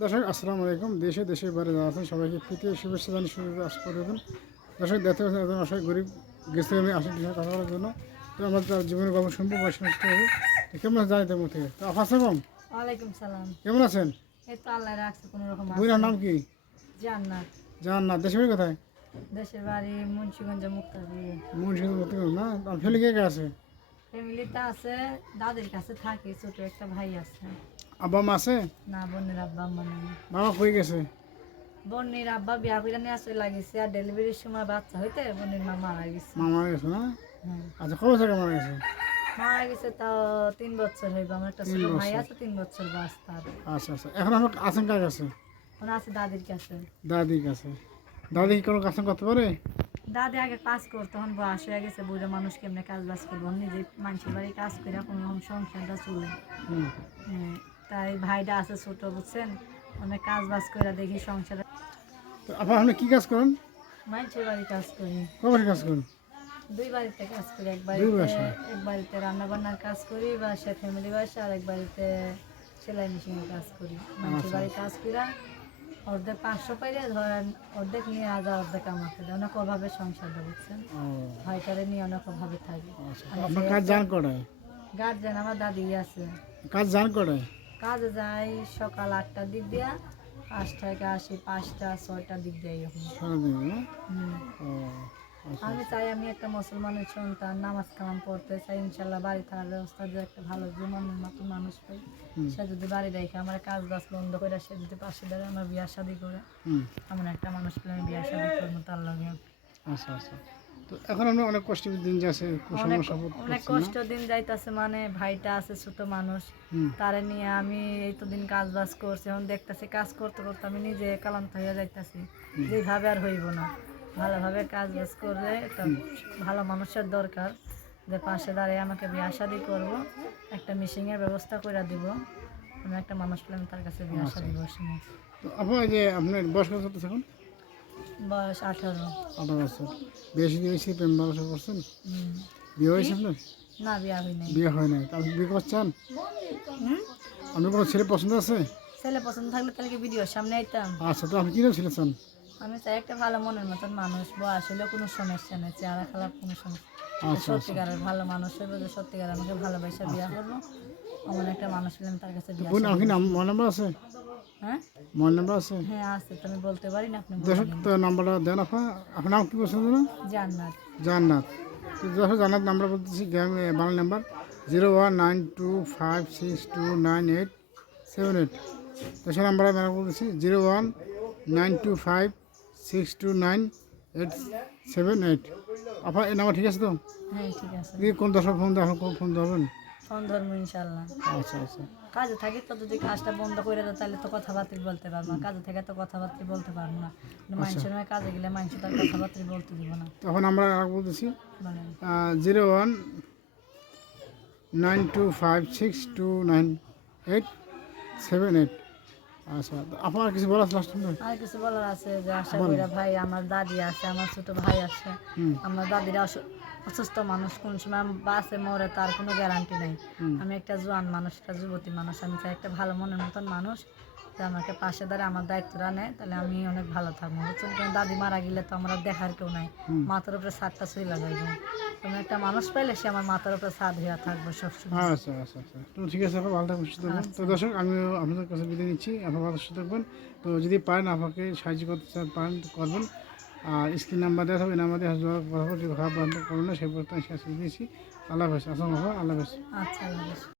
দর্শক আসসালামু আলাইকুম। দেশে দেশের বাইরে যারা আছেন সবাইকে প্রীতীয় শুভেচ্ছা জানিয়ে শুরু আস করে দেবেন। দর্শক দেখতে পাচ্ছেন একজন অসহায় গরিব গেছে আমি আসেন কথা বলার জন্য। তো আমরা তার জীবনের গল্প শুনব বা শুনতে হবে। কেমন আছে জানি তার মুখ থেকে তো আফা আসসালাম ওয়ালাইকুম সালাম। কেমন আছেন? এই তো আল্লাহ রাখছে কোনো রকম বইনার নাম কি? জান্নাত। জান না দেশের বাড়ি কোথায়? দেশের বাড়ি মুন্সিগঞ্জ মুক্তাপুর মুন্সিগঞ্জ ভর্তি না ফেলে কে কে আছে? ফ্যামিলিতে আছে দাদির কাছে থাকি ছোট একটা ভাই আছে। আব্বা মা আছে? না বোনের আব্বা আম্মা নাই। বাবা কই গেছে? বোনের আব্বা বিয়া করে নিয়ে আসলে লাগিয়েছে আর ডেলিভারির সময় বাচ্চা হইতে বোনের মা মারা গেছে। মা মারা গেছে না? আচ্ছা কবে থেকে মারা গেছে? মারা গেছে তাও তিন বছর হইব আমার একটা ছোট ভাই আছে তিন বছর বাস তার। আচ্ছা আচ্ছা এখন আমরা আছেন কার কাছে? ওনা আছে দাদির কাছে। দাদির কাছে। দাদি কি কোনো কাজ করতে পারে? দাদি আগে কাজ করতো তখন বয়স হয়ে গেছে বুড়ো মানুষ কেমনে কাজ বাজ করব? নিজে মানুষের বাড়ি কাজ করে কোনো সংসারটা চলে। হ্যাঁ, তাই ভাইটা আছে ছোট বুঝছেন? অনেক কাজ বাজ করে দেখি সংসারে। তো আপা আপনি কি কাজ করেন? মানুষের বাড়ি কাজ করি। কবে কাজ করেন? দুই বাড়িতে কাজ করি এক বাড়িতে এক বাড়িতে রান্না বান্নার কাজ করি বা সে ফ্যামিলি বাসা আর এক বাড়িতে সেলাই মেশিনের কাজ করি। মানুষের বাড়ি কাজ করি অর্ধেক পাঁচশো পাইলে ধরেন অর্ধেক নিয়ে আজ অর্ধেক আমাকে দেয়। অনেক অভাবে সংসারটা বুঝছেন? ও। ভাইটারে নিয়ে অনেক অভাবে থাকি। আচ্ছা আপনার কাজ জান করে গার্জেন আমার দাদি আছে। কাজ জান করে কাজে যাই সকাল আটটার দিক দিয়া পাঁচটা থেকে আসি পাঁচটা ছয়টার দিক দিয়ে এরকম। হুম। ও আচ্ছা আমি চাই আমি একটা মুসলমানের সন্তান নামাজ কালাম পড়তে চাই ইনশাল্লাহ বাড়ি থাকার ব্যবস্থা যে একটা ভালো জীবনের মতো মানুষ পাই সে যদি বাড়ি রেখে আমার কাজ বাজ বন্ধ করে সে যদি পাশে দাঁড়ায় আমার বিয়া শাদি করে এমন একটা মানুষ পেলে আমি বিয়া শাদি করব তার লগে। আচ্ছা আচ্ছা। তো এখন আমরা অনেক কষ্টের দিন যাচ্ছে অনেক কষ্ট দিন যাইতাছে মানে ভাইটা আছে ছোট মানুষ তারে নিয়ে আমি এই তো দিন কাজ বাজ করছি এখন দেখতেছি কাজ করতে করতে আমি নিজে কালান্ত হয়ে যাইতাছি। যেভাবে আর হইব না। ভালোভাবে কাজ বাজ করলে একটা ভালো মানুষের দরকার যে পাশে দাঁড়িয়ে আমাকে বিয়া শাদি করব একটা মিশিংয়ের ব্যবস্থা করে দিব আমি একটা মানুষ পেলাম তার কাছে বিয়া শাদি বসবো তো আপা যে আপনার বয়স কত এখন? বয়স আঠারো। আঠারো বছর। বেশি দিয়েছি প্রেম ভালোবাসা করছেন? বিয়ে হয়েছে আপনার? না বিয়া হই নাই। বিয়ে হয় নাই। আপনি বিয়ে করছেন? আপনার কোনো ছেলে পছন্দ আছে? ছেলে পছন্দ থাকলে তাহলে কি ভিডিওর সামনে আইতাম। আচ্ছা তো আপনি কীরকম ছেলে চান আমি চাই একটা ভালো মনের মতন মানুষ। বয়স হলেও কোনো সমস্যা নেই চেহারা খারাপ কোনো সমস্যা নেই। আচ্ছা সত্যিকারের ভালো মানুষ হবে যে সত্যিকার আমাকে ভালোবাসা বিয়া করব। এমন একটা মানুষ পেলাম তার কাছে বিয়া আপনি নাম্বার আছে? হ্যাঁ? মোবাইল নাম্বার আছে? হ্যাঁ আছে তো আমি বলতে পারি না আপনি দর্শক তো নাম্বারটা দেন আপা। আপনার নাম কি পছন্দ না জান্নাত। জান্নাত। তো দর্শক জান্নাত নাম্বার বলতেছি Gram Bangla number zero one nine two five six two nine eight seven eight. দর্শক নাম্বার আমি বলতেছি zero one nine two five six two nine eight seven eight. আপা এই নাম্বার ঠিক আছে তো? হ্যাঁ ঠিক আছে। কোন দর্শক ফোন কোন ফোন দেবেন ফোন ধরবো ইনশাল্লাহ। আচ্ছা আচ্ছা। কাজে থাকি তো যদি কাজটা বন্ধ করে দাও তাহলে তো কথাবার্তা বলতে পারব না। কাজে থেকে তো কথাবার্তা বলতে পারব না। মানুষের মেয়ে কাজে গেলে মানুষ তার কথাবার্তা বলতে দিব না। তখন আমরা আর বলতেছি zero one nine two five six two nine eight seven eight. আচ্ছা আপনার কিছু বলার লাস্ট আর কিছু বলার আছে যে আশা করি ভাই আমার দাদি আছে আমার ছোট ভাই আছে। আমার দাদিরা অসুস্থ মানুষ কোন সময় বাসে মরে তার কোনো গ্যারান্টি নেই। আমি একটা জোয়ান মানুষ একটা যুবতী মানুষ আমি চাই একটা ভালো মনের মতন মানুষ যে আমাকে পাশে দাঁড়িয়ে আমার দায়িত্বটা নেয় তাহলে আমি অনেক ভালো থাকব। বুঝছেন কারণ দাদি মারা গেলে তো আমার দেখার কেউ নাই। মাথার উপরে ছাদটা শুয়ে লাগাইবো তুমি একটা মানুষ পাইলে সে আমার মাথার উপরে ছাদ হইয়া থাকব সবসময়। আচ্ছা আচ্ছা আচ্ছা। তো ঠিক আছে আপা ভালো থাকবেন সুস্থ থাকবেন। তো দর্শক আমিও আপনাদের কাছে বিদায় নিচ্ছি। আপনার ভালো সুস্থ থাকবেন। তো যদি পারেন আপনাকে সাহায্য করতে চান পারেন করবেন। স্ক্রিন নাম্বার দেওয়া থাকবে নাম্বার দিয়ে কথা বলতে ঘর বন্ধ করুন সেই পর্যন্ত শেষ দিয়েছি আল্লাহ হাফেজ, আসসালাম আল্লাহ হাফেজ আচ্ছা আল্লাহ হাফেজ।